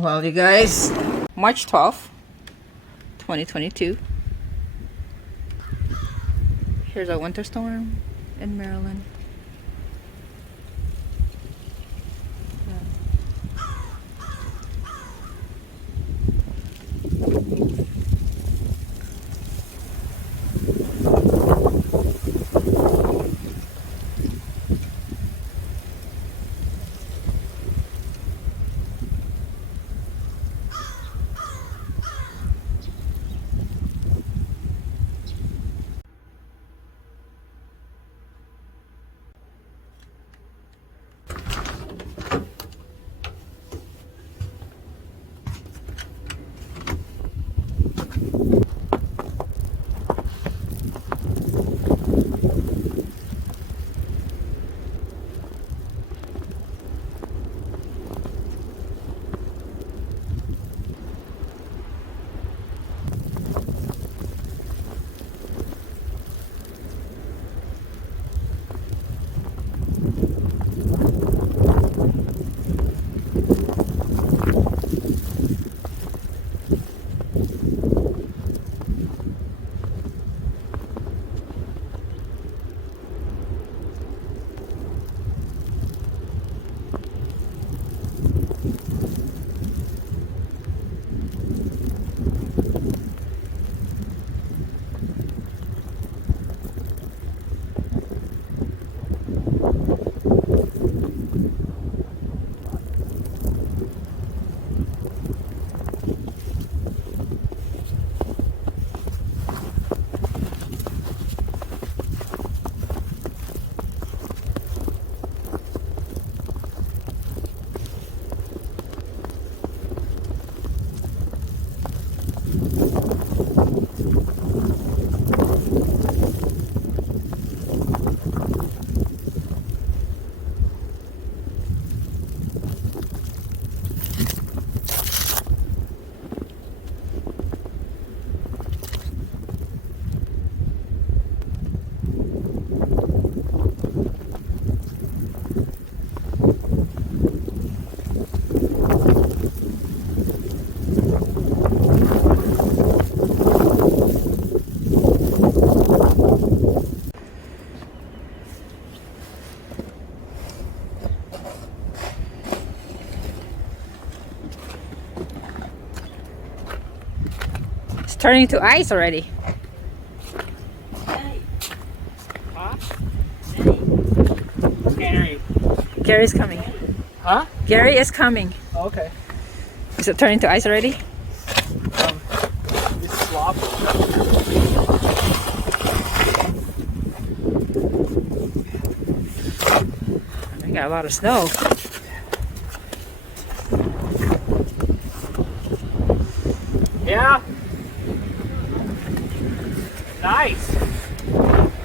Well, you guys, March 12th, 2022. Here's a winter storm in Maryland. It's turning to ice already. Hey. Huh? Can't hear you. Gary's coming. Huh? Gary is coming. Oh, okay. Is it turning to ice already? This slop. We got a lot of snow. Yeah. Nice.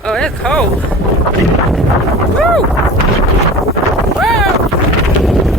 Oh, it's cold. Woo! Woo!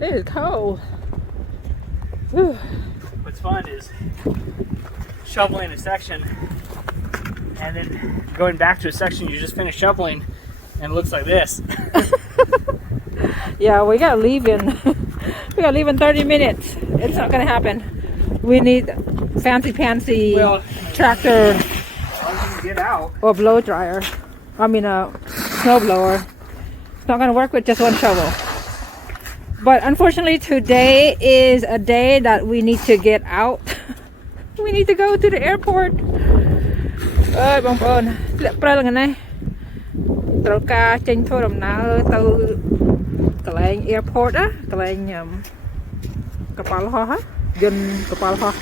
It is cold. Whew. What's fun is shoveling a section and then going back to a section you just finished shoveling and it looks like this. Yeah, we gotta leave in we gotta leave in 30 minutes. It's not gonna happen. We need fancy tractor As long as you can get out. or blow dryer. I mean a snow blower. It's not gonna work with just one shovel. But unfortunately today is a day that we need to get out We need to go to the airport. អើយបងប្អូនធ្លាក់ព្រិលហ្នឹងណាត្រូវការចេញធ្វើដំណើរទៅកន្លែង airport ណាកន្លែងកប៉ាល់ហោះយន្តកប៉ាល់ហោះ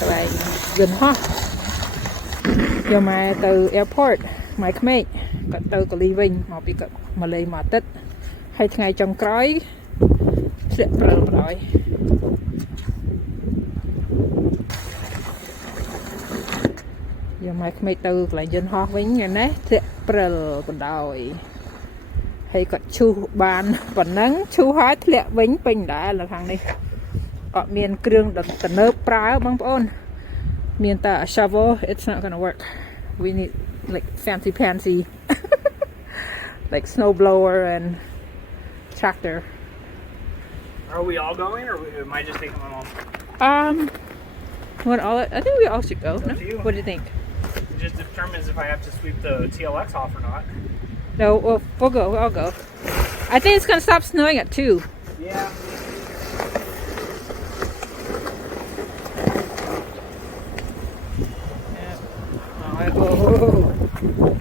កន្លែងយន្តហោះយកមកទៅ airport មកក្មេកគាត់ទៅកូលីវិញមកពីមកលេងមួយអាទិត្យហើយថ្ងៃចុងក្រោយធ្លាក់ព្រិលបណ្ដោយយកមកក្មេកទៅកន្លែងយន្តហោះវិញណាធ្លាក់ព្រិលបណ្ដោយហើយគាត់ឈូសបានប៉ុណ្ណឹងឈូសហើយធ្លាក់វិញពេញដែរនៅខាងនេះអត់មានគ្រឿងទំនើបប្រើបងប្អូនមានតែ shovel it's not gonna work we need like fancy pansy like snow blower and tractor. Are we all going, or am I just taking my mom? I think we all should go. No? What do you think? It just determines if I have to sweep the TLX off or not. No, we'll go. I'll go. I think it's gonna stop snowing at 2. Yeah.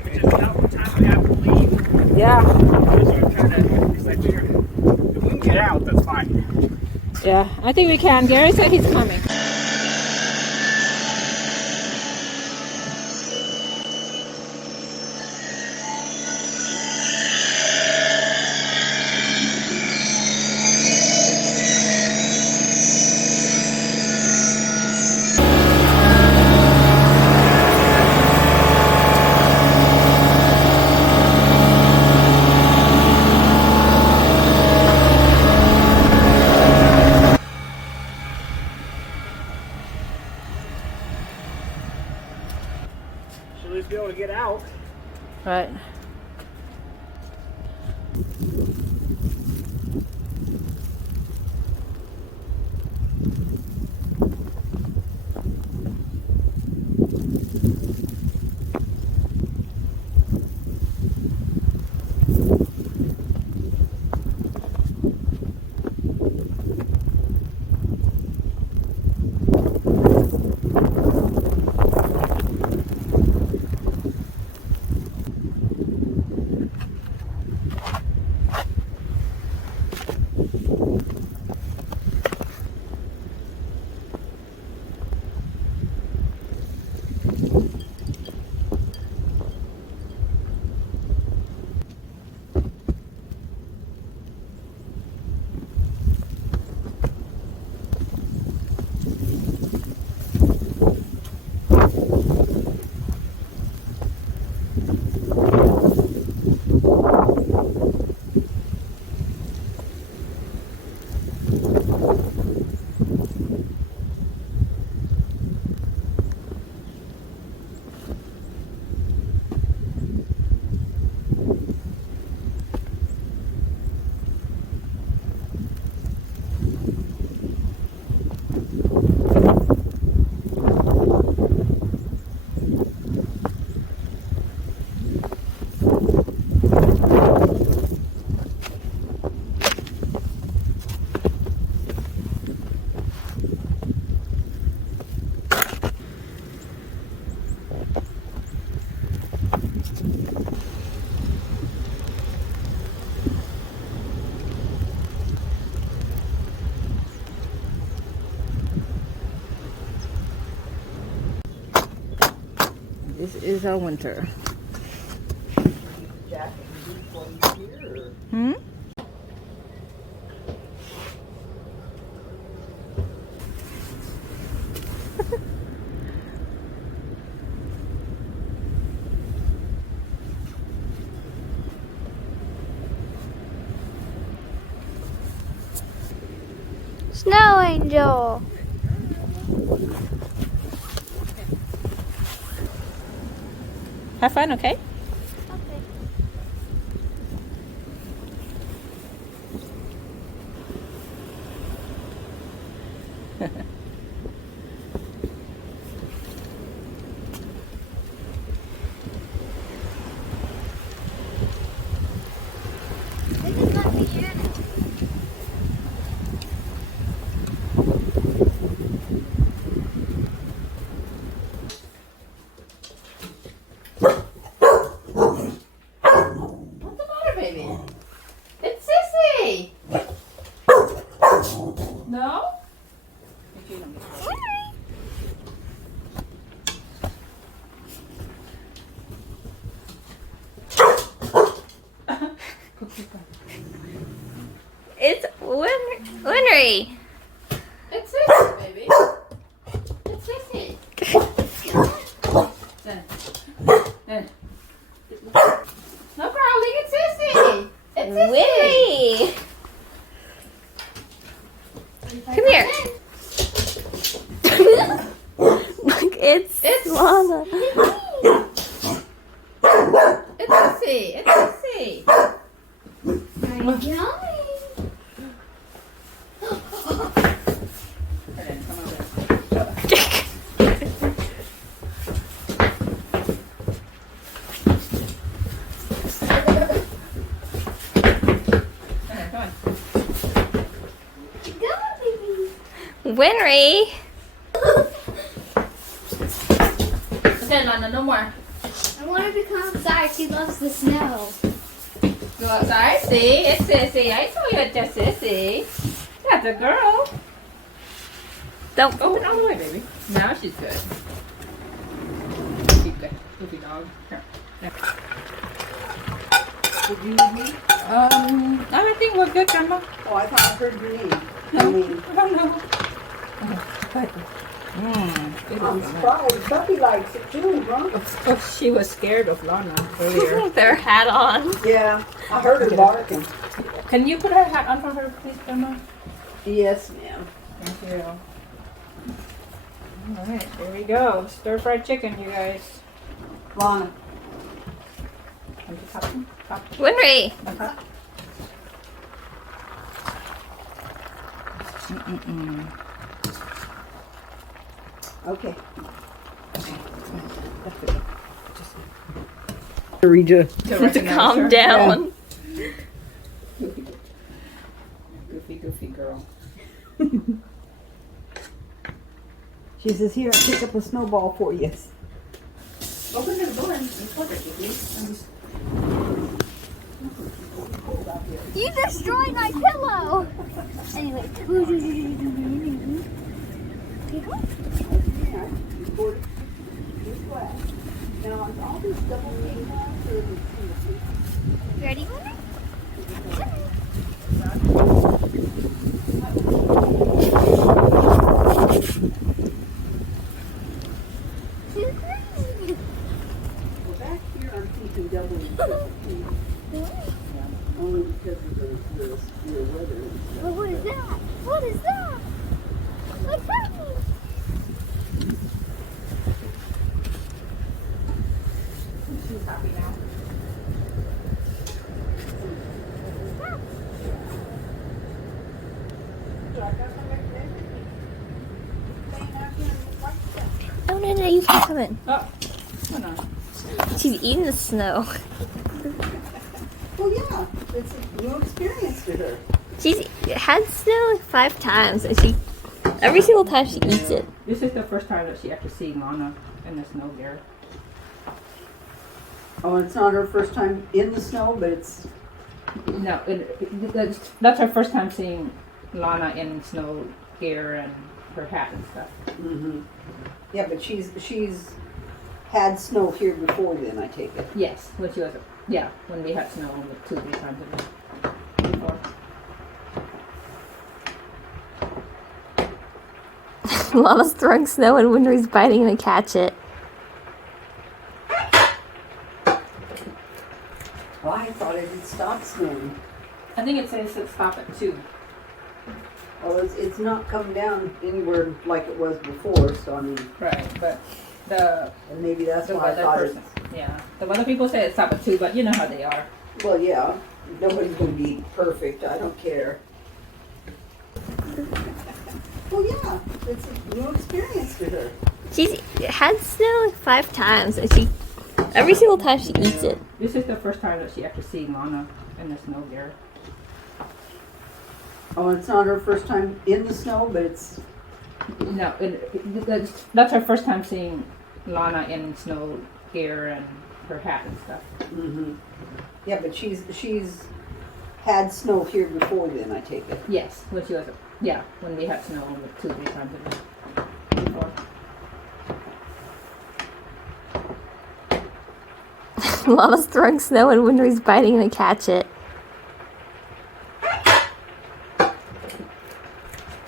Which is about the time we have to leave. Yeah. So I'm trying to, because I figured if we can get out, that's fine. Yeah, I think we can. Gary said he's coming. Should at least be able to get out. Right. This is our winter. Hmm? Snow angel. Have fun, okay? Okay. This is not the end. It's Winry. It's Sissy, baby. It's Sissy. No, darling, it's Sissy. It's Sissy. Winry. Come here. Look, it's Lana. It's Sissy. It's Sissy. Yummy. Winry. Okay, Lana, no more. I want her to come outside. She loves the snow. Go outside. See, it's Sissy. I told you it's just Sissy. That's a girl. Don't. Open all the way, baby. Now she's good. She's good. Goofy dog. Here. Did you need me? I think we're good, Grandma. Oh, I thought I heard your name. No, I mean, I don't know. I'm surprised. Puppy likes it too, huh? Oh, she was scared of Lana earlier. Their hat on. Yeah, I heard her barking. Can you put her hat on for her, please, Grandma? Yes, ma'am. Thank you. All right, here we go. Stir-fried chicken, you guys. Lana. Can you pop them? Pop. Winry. Okay. Okay. Read you. To calm down. Goofy girl. She says, here, I'll pick up a snowball for you. Open the door and put it, please. You destroyed my pillow. Anyway. Now, is all these double pane glass or is it single pane? Ready, Winry? Well, back here, I'm thinking double and triple pane. Only because of the weather and stuff. Well, what is that? What is that? What's happening? She's happy now. No, you can't come in. Oh, hold on. She's eating the snow. Well, yeah, it's a new experience to her. She's had snow like 5 times, and every single time she eats it. This is the first time that she actually seen Lana in the snow gear. Oh, it's not her first time in the snow, but it's No, that's her first time seeing Lana in snow gear and her hat and stuff. yeah, but she's had snow here before then, I take it. Yes, when she was, when we had snow 2 or 3 times before. Lana's throwing snow and Winry's biting to catch it. Well, I thought it had stopped snowing. I think it says it stop at 2. Well, it's not come down anywhere like it was before, so I mean, Right, but the maybe that's the why I weather thought person, it's. the weather people say it stop at 2, but you know how they are. Well, yeah, nobody's going to be perfect. I don't care. Well, yeah, it's a new experience to her. She's had snow like 5 times, and every single time she eats it. This is the first time that she actually seen Lana in the snow gear. Oh, it's not her first time in the snow, but it's. No, that's her first time seeing Lana in snow gear and her hat and stuff. Yeah, but she's had snow here before then, I take it. Yes, when she was, when we had snow 2 or 3 times before. Mama's throwing snow and Winry's biting to catch it.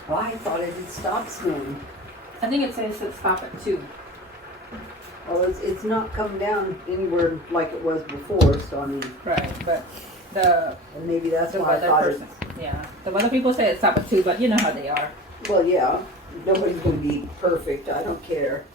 Well, I thought it had stopped snowing. I think it says to stop at 2. Well, it's not come down anywhere like it was before, so I mean, Right, but the and maybe that's why I weather thought person, yeah, the weather people say it stop at 2, but you know how they are. well, yeah, nobody's gonna be perfect, I don't care.